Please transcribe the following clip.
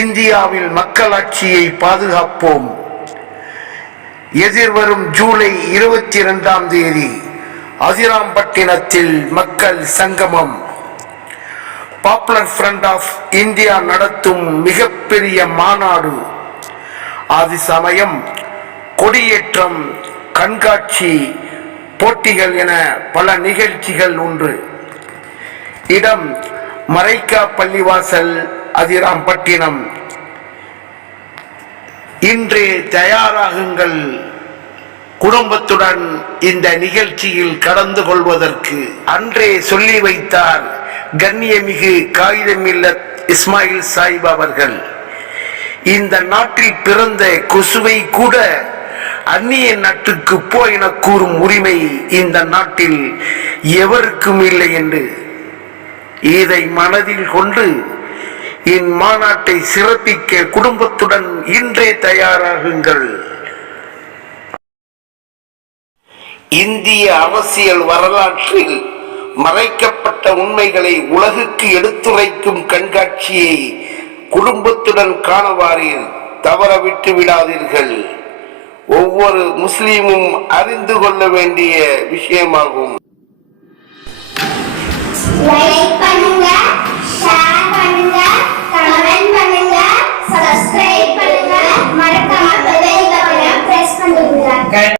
இந்தியாவில் மக்களாட்சியை பாதுகாப்போம். எதிர்வரும் ஜூலை இருபத்தி இரண்டாம் தேதி அதிராம்பட்டினத்தில் மக்கள் சங்கமம். பாப்புலர் ஃப்ரண்ட் ஆஃப் இந்தியா நடத்தும் மிகப்பெரிய மாநாடு. அது சமயம் கொடியேற்றம் கண்காட்சி போட்டிகள் என பல நிகழ்ச்சிகள் உண்டு. இடம் மறைக்கா பள்ளிவாசல் அதிராம்பட்டினம் இன்றே தயாராகுங்கள் குடும்பத்துடன் இந்த நிகழ்ச்சியில் கலந்து கொள்வதற்கு. அன்றே சொல்லி வைத்தார் கண்ணியமிகு காகிதமில்ல இஸ்மாயில் சாஹிப் அவர்கள். இந்த நாட்டில் பிறந்த கொசுவை கூட அந்நிய நாட்டுக்கு போ என கூறும் உரிமை இந்த நாட்டில் எவருக்கும் இல்லை என்று இதை மனதில் கொண்டு இம்மாநாட்டை சிறப்பிக்க குடும்பத்துடன் இன்றே தயாராகுங்கள். இந்திய அரசியல் வரலாற்றில் மறைக்கப்பட்ட உண்மைகளை உலகுக்கு எடுத்துரைக்கும் கண்காட்சியை குடும்பத்துடன் காணவாரீர் தவற விட்டு விடாதீர்கள். ஒவ்வொரு முஸ்லீமும் அறிந்து கொள்ள வேண்டிய விஷயமாகும். काय